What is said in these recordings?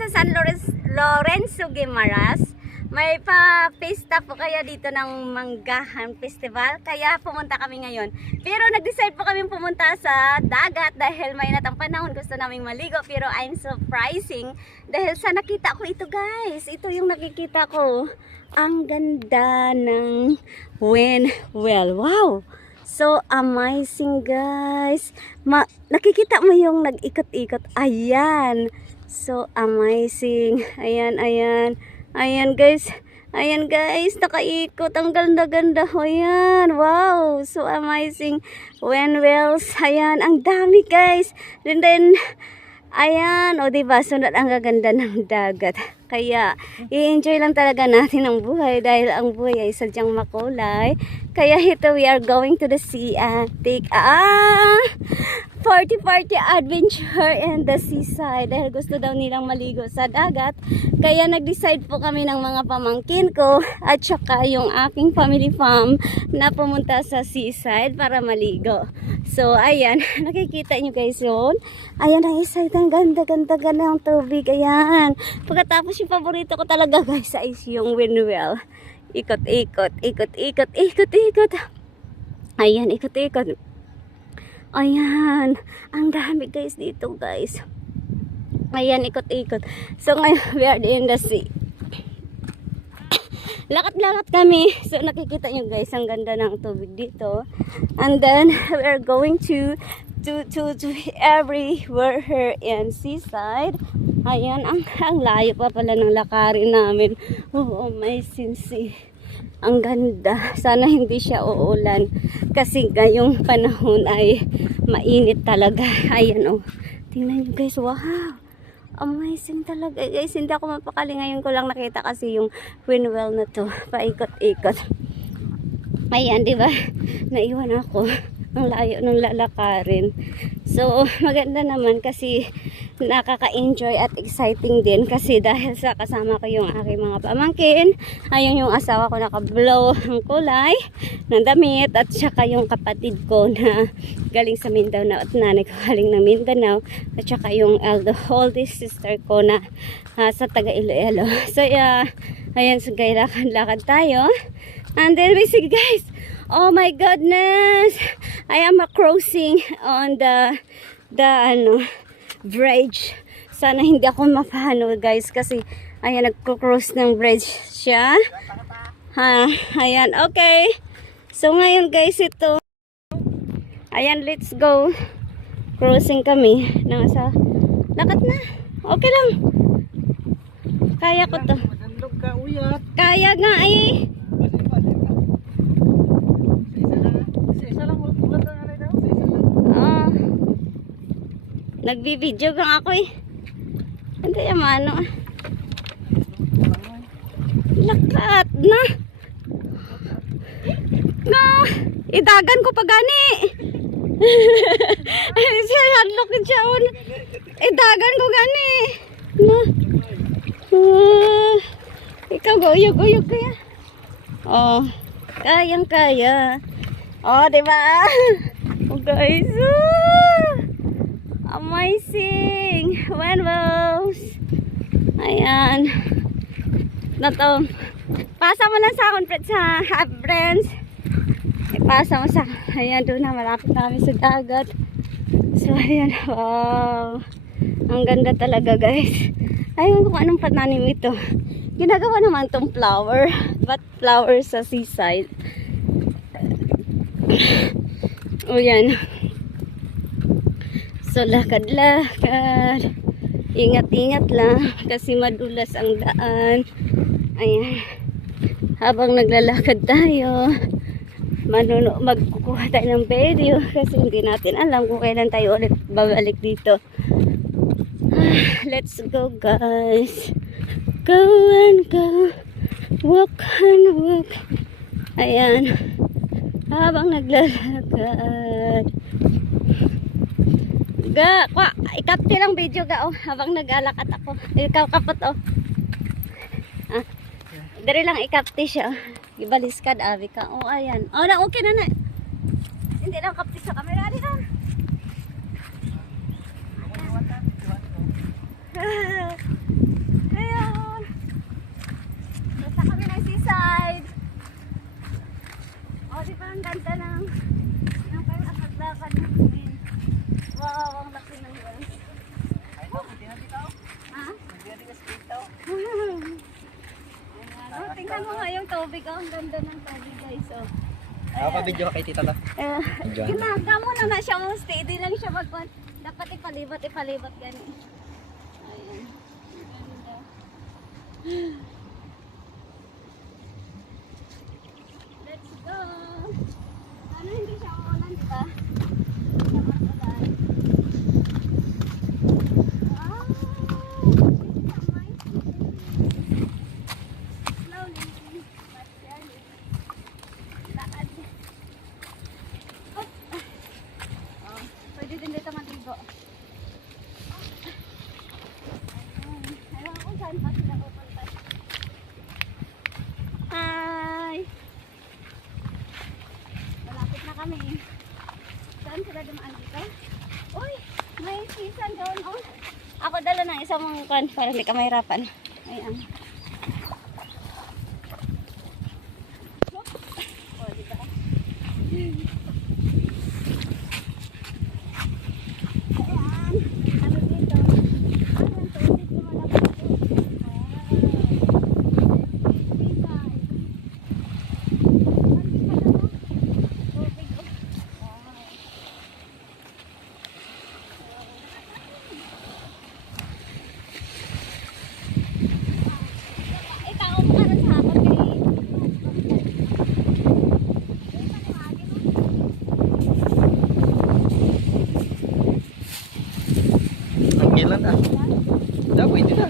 sa San Lorenzo Guimaras. May pa-pista po kaya dito ng Manggahan Festival. Kaya pumunta kami ngayon. Pero nag-decide po kami pumunta sa dagat dahil mainit ang panahon. Gusto naming maligo. Pero I'm surprising dahil sa nakita ko ito, guys. Ito yung nakikita ko. Ang ganda ng windwell. Wow! So amazing, guys. Nakikita mo yung nag-ikot-ikot. Ayan. So amazing. Ayan, ayan. Ayan, guys. Ayan, guys. Nakaikot. Ang ganda-ganda. Ayan. Wow. So amazing. Windwells. Ayan. Ang dami, guys. And then, ayan. O, diba? Sunod ang gaganda ng dagat. Kaya, i-enjoy lang talaga natin ang buhay dahil ang buhay ay sadyang makulay. Kaya ito, we are going to the sea and take party adventure in the seaside. Dahil gusto daw nilang maligo sa dagat. Kaya nag-decide po kami ng mga pamangkin ko at saka yung aking family farm na pumunta sa seaside para maligo. So, ayan. Nakikita nyo, guys, yun. Ayan ang isa. Ang ganda-ganda ng tubig. Ayan. Pagkatapos yung paborito ko talaga, guys, is yung windwell. Ikot-ikot, ikot-ikot, ikot-ikot. Ayan, ikot-ikot. Ayan. Ang dami, guys, dito, guys. Ayan, ikot-ikot. So, ngayon, we are in the sea. Lakat-lakat kami. So, nakikita nyo, guys, ang ganda ng tubig dito. And then, we are going to everywhere here in seaside. Ayan, ang layo pa pala ng lakarin namin. Oh, amazing sea. Ang ganda. Sana hindi siya uulan. Kasi ngayong panahon ay mainit talaga. Ayan, oh. Tingnan nyo, guys. Wow. Amazing talaga, guys. Hindi ako mapakali. Ngayon ko lang nakita kasi yung windwell na to. Paikot-ikot. Ayan, di ba? Naiwan ako. Ang layo ng lalakarin. So, maganda naman kasi nakaka-enjoy at exciting din kasi dahil sa kasama ko yung aking mga pamangkin. Ayun yung asawa ko naka-blow ang kulay ng damit at saka yung kapatid ko na galing sa Mindanao at nanay ko galing ng Mindanao at saka yung oldest sister ko na sa taga Iloilo. So, ayan, so lakad tayo. And then we see, guys, oh my goodness, I am crossing on the bridge. Sana hindi ako mapano, guys, kasi ayan, nagko-cross ng bridge siya. Ayan, okay. So ngayon, guys, ito. Ayan, let's go. Crossing kami ng sa lakad na. Okay lang. Kaya ko to. Kaya nga eh. Nagbibideo kang ako eh. Hindi yung ano. Lakat na. No. Idagan ko pa gani. Siya hadlokin siya. Idagan ko gani. No. Ikaw uyog-uyog kaya. Oh. Kayang kaya. Oh, diba? Oh, guys. Amazing windwells. Ayan. Nato. Pasa mo lang sa akin, sa friends. Ipasa mo sa, ayan, doon na malapit namin sa dagat. So ayan, wow. Ang ganda talaga, guys. Ayun kung anong pananim ito. Ginagawa naman tong flower, but flower sa seaside. O yan. So, lakad-lakad. Ingat-ingat lang kasi madulas ang daan. Ayan. Habang naglalakad tayo, magkukuha tayo ng video kasi hindi natin alam kung kailan tayo ulit babalik dito. Let's go, guys. Go and go. Walk and walk. Ayan. Habang naglalakad. Ikapti lang video ka, oh, habang nag-alakat ako. Ikaw kapot, oh. Dari lang ikapti siya. Ibalis ka, abi ka. Oh, ayan. Oh, na, okay na. Hindi lang kapti sa camera. Di na. Ha? Ayan, oh, tingnan mo nga yung tubig. Oh, ang ganda ng tubig guys. Oh. Nakapabidyo ka kay tita to. Diyan. Ginagamo na siya. Oh, steady lang siya magpan. Dapat ipalibat gani. Ayan. Ganda. Let's go. Ano hindi siya uulan, di ba? Hindi siya matulan. Wow! This is amazing. Slowly, but surely. Lakad. Oh. Oh, pwede din dito maligo. Ayun. Ewan ko saan pa sila pupunta. Hi! Malapit na kami. Saan sila dumaan dito? Uy! May season doon. Oh. Ako dala ng isang mong kan para hindi ka mahirapan. Ayan. Oh, diba? Ayan. Ano dito? Ayan, tubig lumalabas dito. Ang ilan ah. Da, pwede na.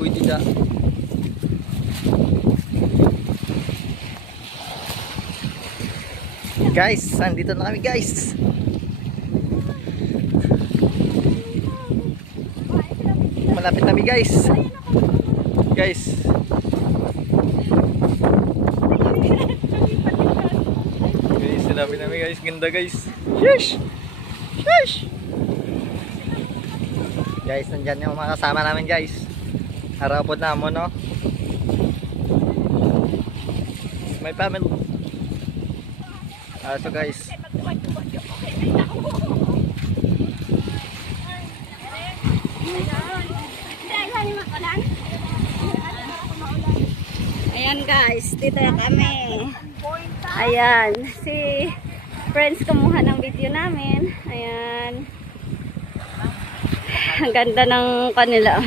Pwede na. Guys, nandito na kami guys. Malapit na kami guys. Guys. Guys, sinabi namin guys. Ganda guys. Sheesh! Sheesh! Guys, nandyan yung mga kasama namin guys. Harapod na mo no. My family. So guys. Ayan guys, dito na kami. Ayan, si friends kumuha ng video namin. Ayan. Ang ganda ng kanila.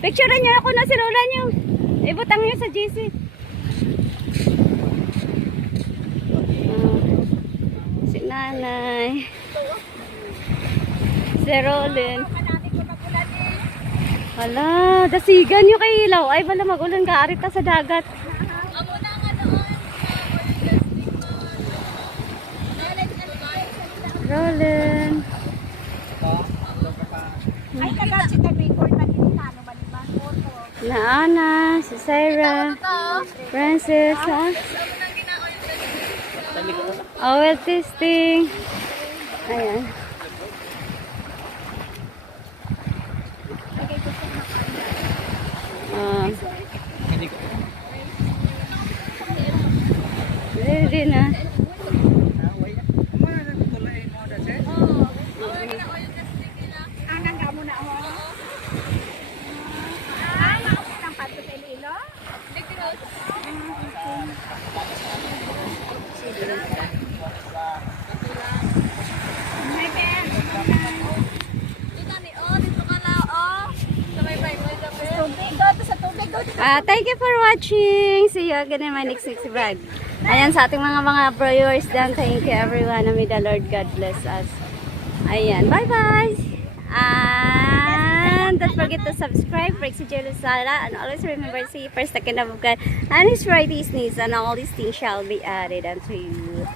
Picturean niyo ako na sinula niyo. Ibutang niyo sa GC. Si nanay. Si Rolin. Wala, dasigan niyo kay ilaw. Ay, bala magulan ka. Arita sa dagat. Rolin. Ay, si tabi ko na tinano ba di ba? Na Ana, si Sarah, Francis, ha? Oil testing. Ayan. Ready na. Anang gamo na ho. Ah, maupit ang pato sa Iloilo? May Ben. Thank you for watching. See you again in my next vlog. Ayan sa ating mga viewers dyan. Thank you everyone. May the Lord God bless us. Ayan. Bye-bye. And don't forget to subscribe for Jello Sala. And always remember to see first the kingdom of God and His righteousness, and all these things shall be added unto you.